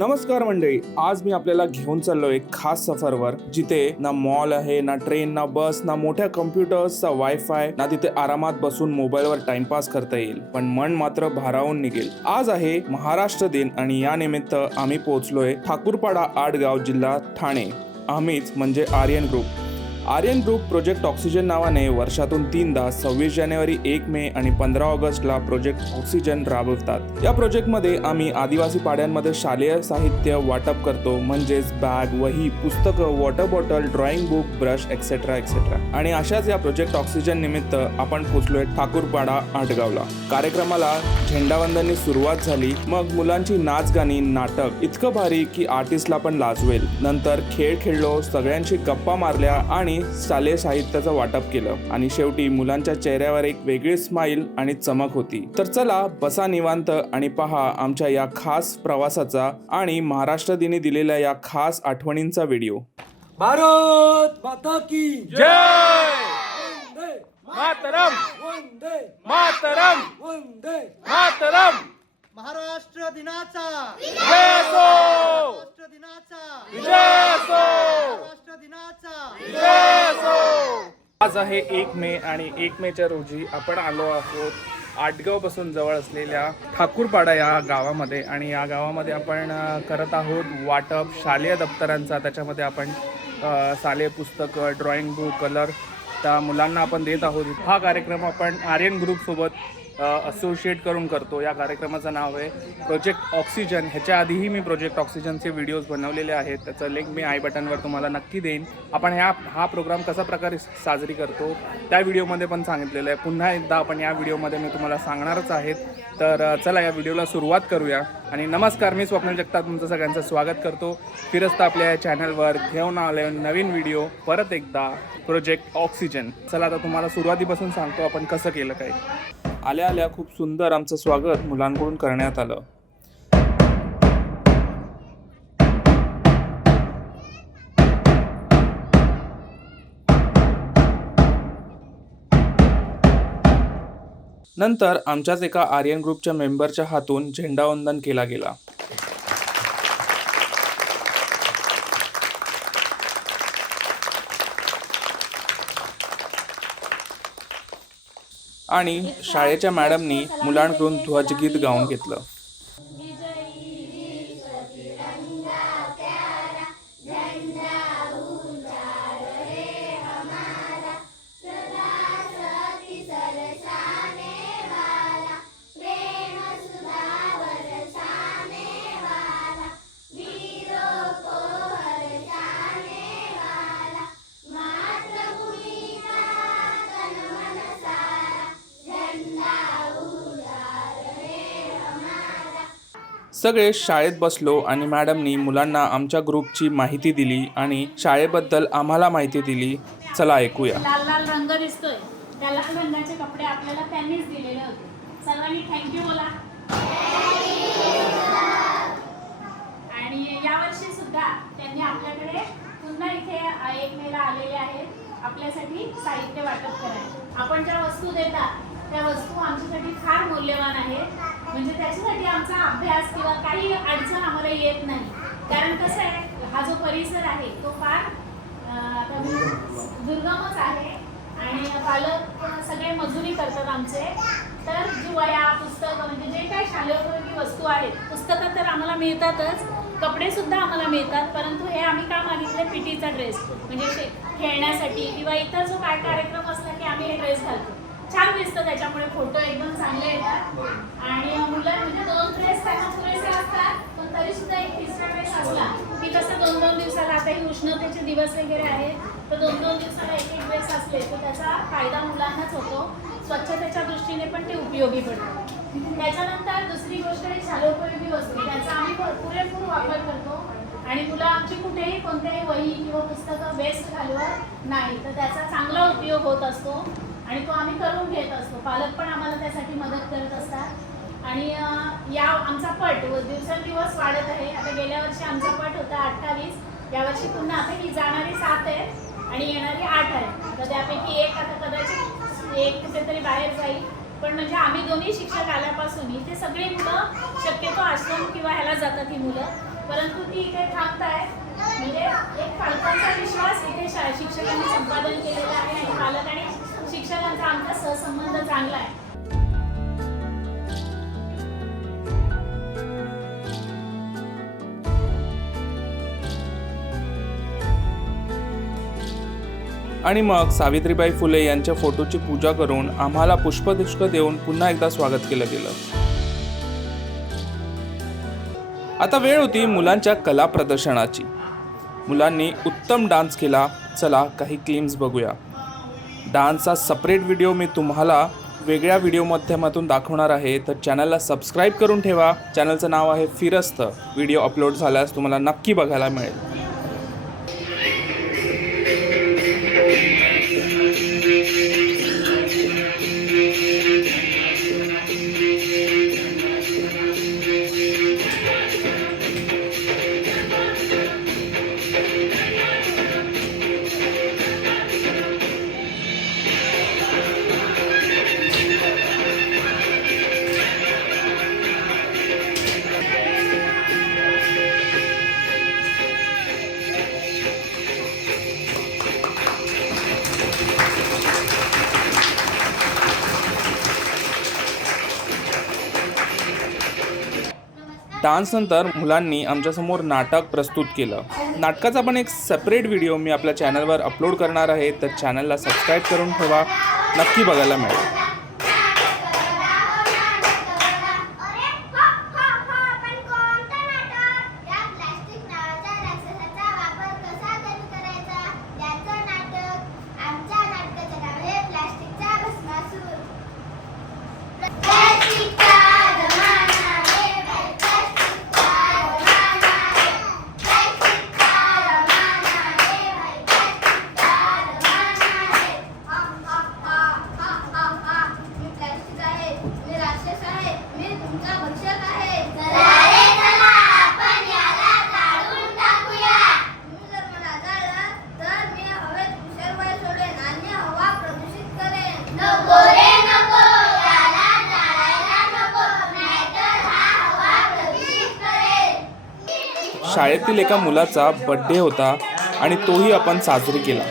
नमस्कार मंडळी आज मी आपल्याला घेऊन चाललोय खास सफरवर जिथे ना मॉल आहे ना ट्रेन ना बस ना मोठ्या कम्प्युटर्सचा वायफाय ना तिथे आरामात बसून मोबाईलवर टाइमपास करता येईल. पण मन मात्र भारावून निघेल. आज आहे महाराष्ट्र दिन आणि या निमित्त आम्ही पोहोचलोय ठाकूरपाडा आडगाव जिल्हा ठाणे. आम्हीच म्हणजे Aryan group Aryan group project oxygen नावाने वर्षातून तीनदा सव्वीस जानेवारी एक मे आणि पंधरा ऑगस्टला प्रोजेक्ट ऑक्सिजन राबवतात. या प्रोजेक्टमध्ये आम्ही आदिवासी पाड्यांमध्ये शालेय साहित्य वाटप करतो म्हणजेच बॅग वही पुस्तकं water bottle drawing book brush etcetera etcetera आणि अशाच या प्रोजेक्ट ऑक्सिजन निमित्त आपण पोचलोय ठाकूरपाडा आटगावला कार्यक्रमाला झेंडावंदननी सुरुवात झाली मग मुलांची नाच गाणी नाटक इतकं भारी की आर्टिस्टला पण लाजवेल. नंतर खेळ खेळलो सगळ्यांशी गप्पा मारल्या आणि शालेय साहित्याचं वाटप केलं आणि शेवटी मुलांच्या चेहऱ्यावर एक वेगळी स्माईल आणि चमक होती. तर चला बसा निवांत आणि पहा आमच्या या खास प्रवासाचा आणि महाराष्ट्र दिनी दिलेल्या या खास आठवणींचा व्हिडिओ भारत माता की जय! वंदे मातरम! वंदे मातरम! वंदे मातरम! महाराष्ट्र दिनाचा. असो महाराष्ट्र दिनाचा. असो महाराष्ट्र दिनाचा. असो आज आहे एक मे आणि एक मेच्या रोजी आपण आलो आहोत आटगावपासून जवळ असलेल्या ठाकूरपाडा या गावामध्ये. आणि या गावामध्ये आपण करत आहोत वाटप. शालेय दप्तरांचा त्याच्यामध्ये आपण शालेय पुस्तकं ड्रॉइंग बुक कलर त्या मुलांना आपण देत आहोत. हा कार्यक्रम आपण आर्यन ग्रुपसोबत असोसिएट करून करतो. या कार्यक्रमाचं नाव आहे प्रोजेक्ट ऑक्सिजन ह्याच्या आधीही मी प्रोजेक्ट ऑक्सिजनचे व्हिडिओज बनवलेले आहेत. त्याचं लिंक मी आय बटनवर तुम्हाला नक्की देईन. आपण ह्या हा प्रोग्राम कसा प्रकारे साजरी करतो त्या व्हिडिओमध्ये पण सांगितलेलं आहे. पुन्हा एकदा आपण या व्हिडिओमध्ये मी तुम्हाला सांगणारच आहेत. तर चला या व्हिडिओला सुरुवात करूया. आणि नमस्कार मी स्वप्न जगताप. तुमचं सगळ्यांचं स्वागत करतो. फिरस्ता आपल्या या चॅनलवर घेऊन आले नवीन व्हिडिओ परत एकदा प्रोजेक्ट ऑक्सिजन चला आता तुम्हाला सुरुवातीपासून सांगतो आपण कसं केलं काय. आल्या आल्या खूप सुंदर आमचं स्वागत मुलांकडून करण्यात आलं. नंतर आमच्याच एका आर्यन ग्रुपच्या मेंबरच्या हातून झेंडावंदन केला गेला. आणि शाळेच्या मॅडमनी मुलांकडून ध्वजगीत गाऊन घेतलं. सगळे शाळेत बसलो आणि मॅडमनी मुलांना आमच्या ग्रुपची माहिती दिली आणि शाळेबद्दल आम्हाला माहिती दिली. चला ऐकूया. लाल लाल रंग दिसतोय. त्या लाल रंगाचे कपडे आपल्याला त्यांनीच दिलेले होते. सर्वांनी थँक्यू बोला. आणि यावर्षी सुद्धा त्यांनी आपल्याकडे पुन्हा इथे एक मेला आलेले आहेत. आपल्यासाठी साहित्य वाटप करायला. आपण ज्या वस्तू देतात त्या वस्तू आमच्यासाठी फार मूल्यवान आहेत. म्हणजे त्याच्यासाठी आमचा अभ्यास किंवा काही अडचण आम्हाला येत नाही. कारण कसं आहे हा जो परिसर आहे तो फार दुर्गमच आहे आणि पालक सगळे मजुरी करतात आमचे. तर जी वया पुस्तकं म्हणजे जे काही शालेयोपयोगी वस्तू आहेत पुस्तकं तर आम्हाला मिळतातच. कपडे सुद्धा आम्हाला मिळतात परंतु हे आम्ही का मागितले? पीटीचा ड्रेस. म्हणजे खेळण्यासाठी किंवा इतर जो काय कार्यक्रम असला की आम्ही हे ड्रेस घालतो. छान दिसतं त्याच्यामुळे फोटो एकदम चांगले येतात. आणि मुलं म्हणजे दोन ड्रेस त्यांना पुरेसे असतात पण तरी सुद्धा एक तिसरा ड्रेस असला की कसं दोन दोन दिवसाला आता ही उष्णतेचे दिवस वगैरे आहेत तर दोन दोन दिवसाला एक एक ड्रेस असले तर त्याचा फायदा मुलांनाच होतो. स्वच्छतेच्या दृष्टीने पण ते उपयोगी पडतं त्याच्यानंतर दुसरी गोष्ट ही शालोपयोगी वस्तू त्याचा आम्ही पुरेपूर वापर करतो. आणि मुलं आमची कुठेही कोणत्याही वही किंवा पुस्तकं वेस्ट घालवत नाही तर त्याचा चांगला उपयोग होत असतो. आणि तो आम्ही करून घेत असतो. पालक पण आम्हाला त्यासाठी मदत करत असतात. आणि या आमचा पट व दिवसेंदिवस वाढत आहे. आता गेल्या वर्षी आमचा पट होता अठ्ठावीस. यावर्षी पुन्हा आता ही जाणारी सात आहे आणि येणारी आठ आहे. तर त्यापैकी एक आता कदाचित एक कुठेतरी बाहेर जाईल. पण म्हणजे आम्ही दोन्ही शिक्षक आल्यापासून इथे सगळी मुलं शक्यतो आश्रम किंवा ह्याला जातात ही मुलं. परंतु ती इथे थांबत आहे म्हणजे एक पालकांचा विश्वास इथे शा- शिक्षकांनी संपादन केलेला आहे. आणि पालक आणि शिक्षकांचा आमचा सहसंबंध चांगला आहे. आणि मग सावित्रीबाई फुले यांच्या फोटोची पूजा करून आम्हाला पुष्पदुष्क देऊन पुन्हा एकदा स्वागत केलं गेलं. आता वेळ होती मुलांच्या कला प्रदर्शनाची. मुलांनी उत्तम डान्स केला. चला काही क्लिम्स बघूया. डान्सचा सपरेट व्हिडिओ मी तुम्हाला वेगळ्या व्हिडिओ माध्यमातून दाखवणार आहे. तर चॅनलला सबस्क्राईब करून ठेवा. चॅनलचं नाव आहे फिरस्त. व्हिडिओ अपलोड झाल्यास तुम्हाला नक्की बघायला मिळेल. डान्सनंतर मुलांनी आमच्यासमोर नाटक प्रस्तुत केलं. नाटकाचा पण एक सेपरेट व्हिडिओ मी आपल्या चॅनलवर अपलोड करणार आहे. तर चॅनलला सबस्क्राईब करून ठेवा. नक्की बघायला मिळेल अरे हा हा हा पण कोणतं नाटक या प्लास्टिक नावाच्या राक्षसाचा वापर कसा कमी करायचा याचं नाटक आमच्या नाटकाचं नाव आहे प्लास्टिकचा भस्मासूर प्लास्टिकचा जमाना आहे बाई, प्लास्टिकचा जमाना आहे. प्लास्टिकचा जमाना आहे बाई, प्लास्टिकचा जमाना आहे. हा, हा, हा, हा, हा, हा. मी प्लास्टिक आहे मी राक्षस आहे मी तुमचा भक्षक आहे चला रे चला आपण याला जाळून टाकूया तुम्ही जर मला जाळलं तर मी हवेत विसर्वाय सोडेन आणि हवा प्रदूषित करेन नको रे नको याला जाळायला नको नाहीतर हा हवा प्रदूषित करेल शाळेतील एका मुलाचा बड्डे होता आणि तोही आपण साजरी केला.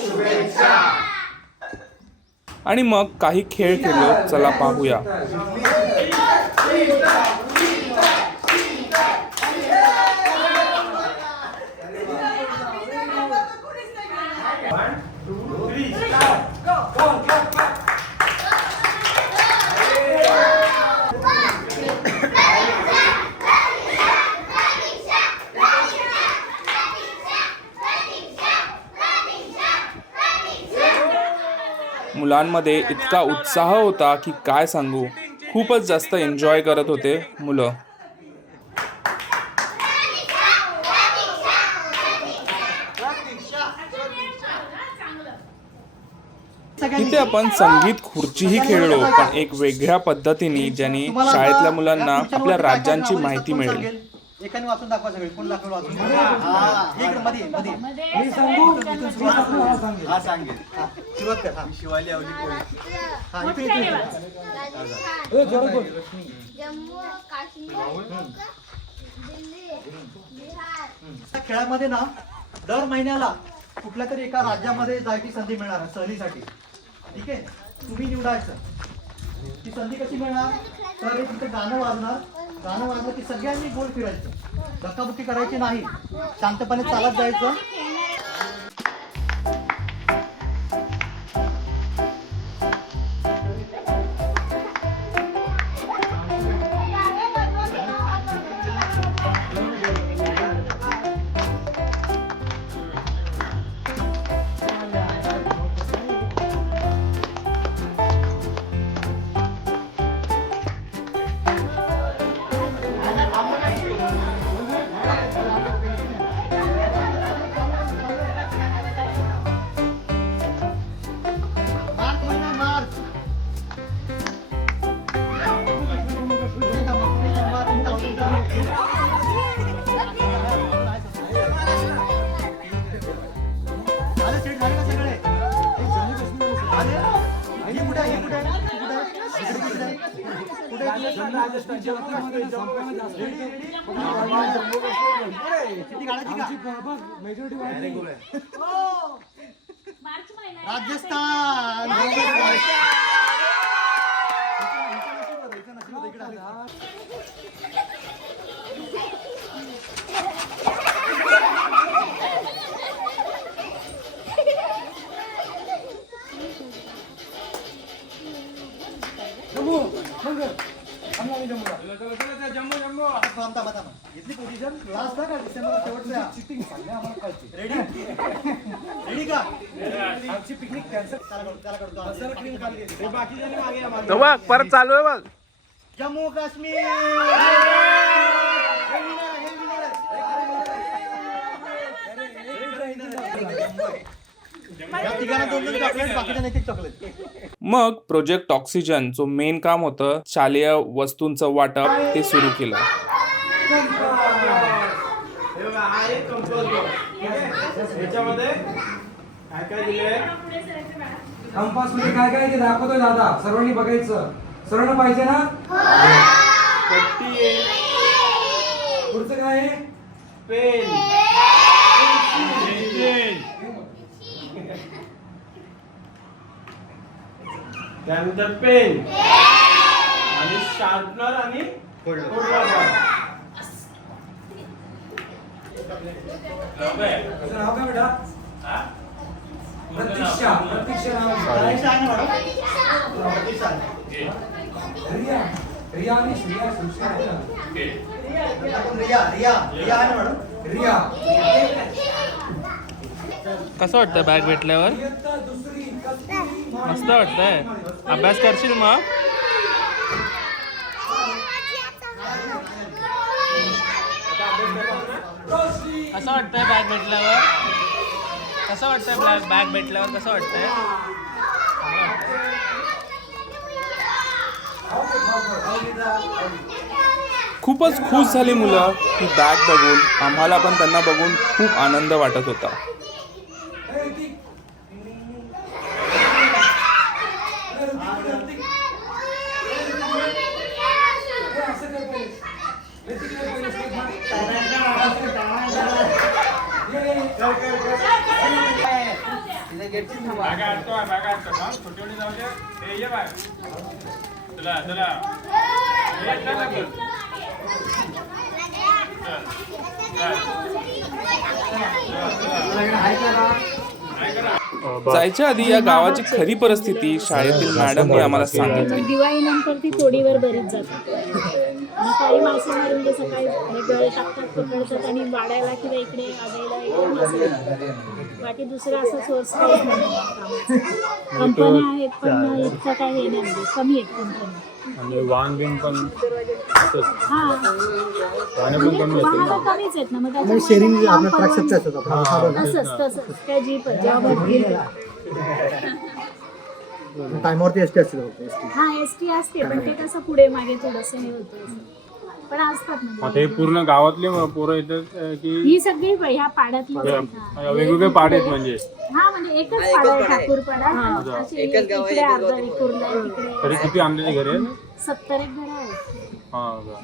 शुभेच्छा. आणि मग काही खेळ खेळलो चला पाहूया मुलांमध्ये इतका उत्साह होता की काय सांगू? खूपच जास्त एन्जॉय करत होते मुलं. तिथे आपण संगीत खुर्चीही खेळलो पण एक वेगळ्या पद्धतीने ज्यांनी शाळेतल्या मुलांना आपल्या राज्यांची माहिती मिळेल. एकाने वाचून दाखवा सगळे. कोण दाखवेल वाचून? हा, इकडे मध्ये मध्ये. मी सांगू? हा सांगेल. हा, सुरुवात कर हा. शिवाली अवली. हा. राजस्थान ए, जोरात बोल. जम्मू काश्मीर दिल्ली बिहार. या खेळामध्ये ना दर महिन्याला कुठल्या तरी एका राज्यामध्ये जायची संधी मिळणार आहे सहलीसाठी. ठीक आहे? तुम्ही निवडायचं. ती संधी कशी मिळणार? तर हे तिथे गाणं वाजणार. गाणं वाजलं की सगळ्यांनी गोल फिरायचं. धक्काबुक्की करायची नाही. शांतपणे चालत जायचं. राजस्थान. हिचं नशीब बरं, हिचं नशीब बरं, इकडे आली. थांबा, थांबा, थांबा. इथली पोझिशन लास्ट का? डिसेंबर शेवटच्या रेडी रेडी का? आमची पिकनिक कॅन्सल त्याला करतो तो बघ परत चालू आहे बघ. जम्मू काश्मीर हे winner आहे, हे winner आहे. या तिघांना दोन दोन चॉकलेट बाकीच्या एक एक चॉकलेट मग प्रोजेक्ट ऑक्सिजन जो मेन काम होतं शालेय वस्तूंचं वाटप ते सुरू केलं. हे हा काय. कंपासमध्ये ते दाखवतोय दादा. सर्वांनी बघायचं. सर्वांना पाहिजे ना? पट्टी आहे. पुढचं काय पेन. त्यानंतर पेन. आणि शार्पनर आणि नाव काय बेटा. प्रतीक्षा प्रतीक्षा नाव. आहे. परीक्षा आहे ना मॅडम परीक्षा आहे. रिया. रिया आणि श्रिया सुश्री आहे ना? टाकून रिया रिया रिया आहे ना मॅडम? रिया. कसं वाटतं बॅग भेटल्यावर? मस्त वाटतंय. अभ्यास करशील मग? कसं वाटतंय बॅग भेटल्यावर? कसं वाटतंय बॅग बॅग भेटल्यावर कसं वाटतंय? खूपच खुश झाली मुलं ही बॅग बघून. आम्हाला पण त्यांना बघून खूप आनंद वाटत होता ए, ऋतिक. ए, ऋतिक, ऋतिक. ए, असं कर पहिले. ऋतिक, कर पहिले step मार. ये, ये, ये. जायच्या आधी या गावाची खरी परिस्थिती शाळेतील मॅडमनी आम्हाला सांगितली. दिवाळीनंतर ती तोडीवर बरीच जाते काही मासेमारी म्हणजे सकाळी हे गळ टाकतात पकडतात आणि वाड्याला किंवा इकडे आगायला इकडे बाकी दुसरं असं सोर्स काहीच नाही कंपन्या आहेत पण इतकं काय हे नाही. कमी आहेत कंपन्या. आणि वाहन बिन पण हा म्हणजे वाहनं कमीच आहेत ना मग त्याच्यामुळे शेअरिंग लांब आपल्या ट्रॅक परवडतं. आपण तसंच तसंच त्या जीप जेव्हा भरतील तेव्हा. टायमावरती एस टी असते हा एस टी असते पण ते कसं पुढे मागे थोडंसं हे होतं. पण असतात मग म्हणजे ते पूर्ण गावातले पोरं येतात की ही सगळी ह्या पाड्यातली. वेगवेगळे पाड आहेत म्हणजे. हा म्हणजे एकच पाडा आहे ठाकूरपाडा अशी इकडे अर्धा विखुरला आहे, तिकडे तरी किती आणलेले घरी? आहेत? सत्तर एक घर आहे हा का.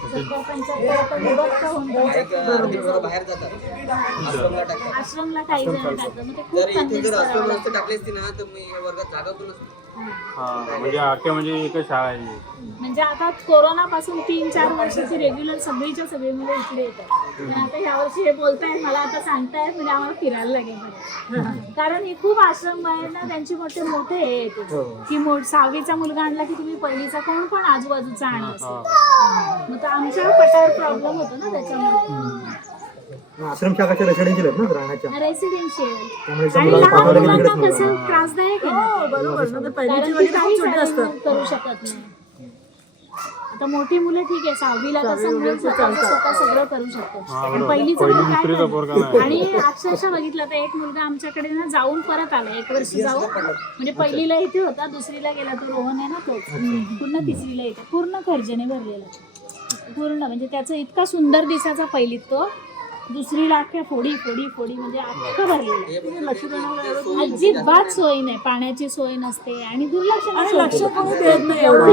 सत्तर पंच्याहत्तर आता विभक्त होऊन पंच्याहत्तर आश्रमला काही जण टाकतात. मग ते खूप कन्व्हिन्स करावं लागतं. हा म्हणजे म्हणजे एकच शाळा आहे. ही. म्हणजे आता कोरोना पासून तीन चार वर्षाची रेग्युलर सगळीच्या सगळी मुलं इकडे येतात. आणि आता ह्या वर्षी हे बोलतायत मला आता सांगतायत म्हणजे आम्हाला फिरायला लागेल परत. कारण हे खूप आश्रम आहे ना त्यांचे मोठे मोठे हे येते की मो- सहावीचा मुलगा आणला की तुम्ही पहिलीचा कोण पण आजूबाजूचा आणा असं. मग तर आमच्या पटावर प्रॉब्लेम होतो ना त्याच्यामुळे. आश्रम शाखाच्या रेसिडेन्शियल आहेत ना राहण्याच्या रेसिडेन्शियल त्यामुळे आणि मुलाला लहान पाठवायला मुलांना गेलं कसं त्रासदायक आहे ना? बरोबर. कारण ते काहीच arrangement करू शकत नाही. आता मोठी मुलं ठीक आहे सहावीला कसं मुलं स्वतः स्वतः सगळं करू शकतो पण पहिलीचं मुलं काय. आणि अक्षरशः बघितलं तर एक मुलगा आमच्याकडे ना जाऊन परत आला एक वर्ष जाऊन. म्हणजे पहिलीला इथे होता दुसरीला गेला तो रोहन आहे ना तोच पुन्हा तिसरीला इथे पूर्ण खर्जने भरलेला. पूर्ण म्हणजे त्याचा इतका सुंदर दिसायचा पहिलीत तो. दुसरी लाख्या फोडी फोडी फोडी म्हणजे अख्खं भरलेलं आहे. अजिबात सोय नाही पाण्याची सोय नसते आणि दुर्लक्ष लक्ष देत नाही एवढी.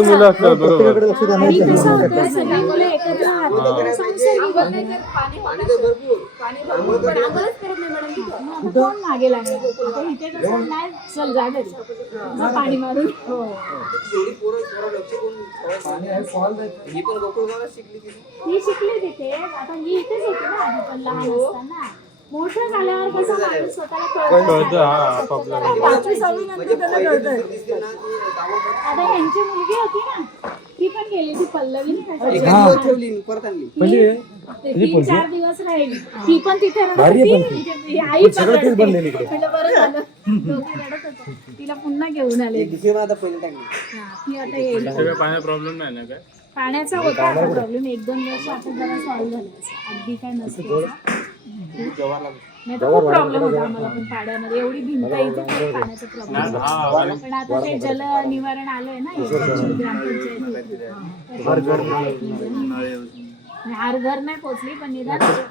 मुलं असतात. प्रत्येकाकडे लक्ष देणं आणि कसं. होतं, सगळी मुलं एकत्र राहतात. संसर्ग मग आता कोण मागे आता इथे कसं नाही? चल जा घरी. जा पाणी मारून. पाणी ही शिकली तिथे. आता ही इथेच होती ना आधी पण लहान असताना. मोठं झाल्यावर कसं माणूस स्वतःला कळतं? नाही. पाचवी सहावी नंतर त्याला कळतंय. आता यांची मुलगी होती ना ती पण गेली ती पल्लवी नाही का? म्हणजे ते तीन चार दिवस राहिली. ती पण तिथे रडत होती. तिथे- ही आई पण रडते. म्हटलं बरं झालं. दोघी रडत होत्या. तिला पुन्हा घेऊन आले. हा, ती आता येईल. पाण्याचा प्रॉब्लेम नाही ना काय? पाण्याचा होता आता प्रॉब्लेम एक दोन वर्ष आता जरा सॉल्व्ह झाला असं. अगदी काय नसते नाही तर खूप प्रॉब्लेम होता आम्हाला पण पाड्यामध्ये एवढी भिंत इथे पण पाण्याचा प्रॉब्लेम पण आता ते जल निवारण आलंय ना ग्रामपंचायत हर घर नाही पोचली पण निदान झालं.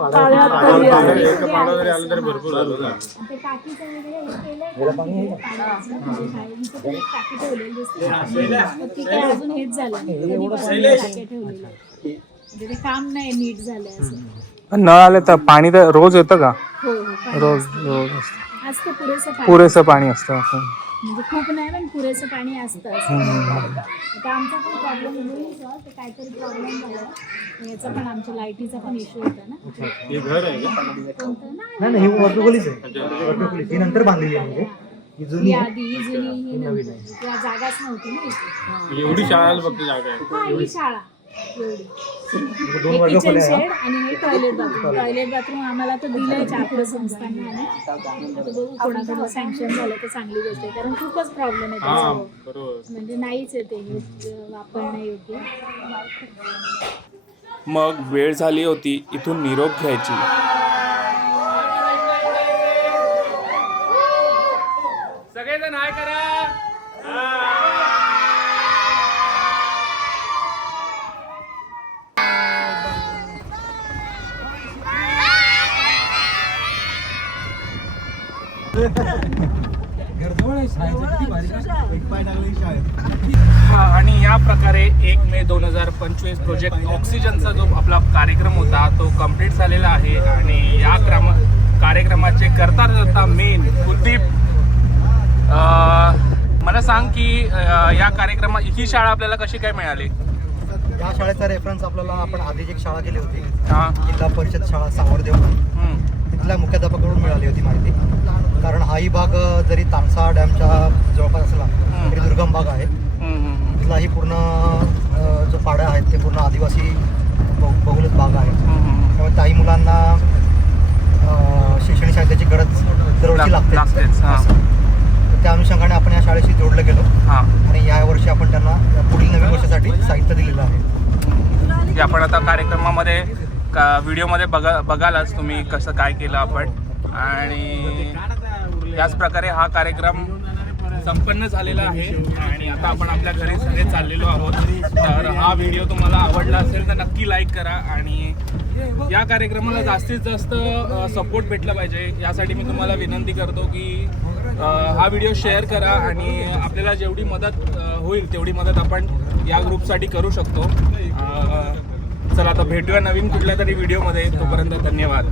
ते टाकीचं वगैरे हे केलंय. म्हणजे शाळेचं पण एक टाकी ठेवलेली दिसते. तर तिथे अजून हेच झालं. नाही. कधीपासून टाक्या ठेवलेल्या. म्हणजे ते काम नाही नीट झालंय असं. नळ आले तर पाणी तर रोज येतं का? हो हो रोज रोज असतं पुरेसं पाणी. पुरेसं पाणी असतं म्हणजे खूप नाही पण पुरेसं पाणी असतं असं. आता आमचा पण प्रॉब्लेम होईल सर ते काहीतरी प्रॉब्लेम झाला. याचा पण आमच्या लाईटीचा पण इश्यू होता ना. हे घर आहे नाही नाही नाही ही आहे. ही नंतर बांधलेली आहे म्हणजे. ही जुनी ही आधी ही जुनी ही किंवा जागाच नव्हती ना इथे. एवढी शाळाला फक्त जागा आहे. हा ही शाळा. किचन शेड आणि हे टॉयलेट बाथरूम टॉयलेट बाथरूम आम्हाला तर दिलंय चाकूर संस्थांना आता बघू कोणाकडून सँक्शन झालं तर चांगली गोष्ट आहे. कारण खूपच प्रॉब्लेम आहे त्याचा बरोबर. म्हणजे नाहीच येते वापरणं योग्य. मग वेळ झाली होती इथून निरोप घ्यायची. प्रकारे एक मे दोन हजार पंचवीस प्रोजेक्ट ऑक्सिजनचा जो आपला कार्यक्रम होता तो कंप्लीट झालेला आहे आणि या क्रम कार्यक्रमाचे करता करता मेन कुलदीप मला सांग की या कार्यक्रमा ही शाळा आपल्याला कशी काय मिळाली? या शाळेचा रेफरन्स आपल्याला आपण आधीच एक शाळा केली होती. हा. जिल्हा परिषद शाळा सावरदेव. हम्म, तिथल्या मुख्याध्यापकाकडून मिळाली होती माहिती. कारण हाही भाग जरी तानसा डॅमच्या जवळपास असला तरी दुर्गम भाग आहे. तिथलाही पूर्ण जो पाड्या आहेत ते पूर्ण आदिवासी बहु- बहुलच भाग आहे. त्यामुळे काही मुलांना शैक्षणिक सहाय्याची गरज दरवर्षी लाग- लागते हा. त्या अनुषंगाने आपण या शाळेशी जोडलं गेलो. हा. आणि या वर्षी आपण त्यांना पुढील नवीन वर्षासाठी साहित्य दिलेलं आहे. आपण आता कार्यक्रमामध्ये का व्हिडिओमध्ये बघा बघालाच तुम्ही कसं काय केलं आपण. आणि याच प्रकारे हा कार्यक्रम संपन्न झालेला आहे. आणि आता आपण आपल्या घरी सगळे चाललेलो आहोत. तर हा व्हिडिओ तुम्हाला आवडला असेल तर नक्की लाईक करा. आणि या कार्यक्रमाला जास्तीत जास्त सपोर्ट भेटला पाहिजे. यासाठी मी तुम्हाला विनंती करतो की हा व्हिडिओ शेअर करा आणि आपल्याला जेवढी मदत होईल तेवढी मदत आपण या ग्रुपसाठी करू शकतो. चला आता भेटूया नवीन कुठल्या तरी व्हिडिओमध्ये तोपर्यंत धन्यवाद.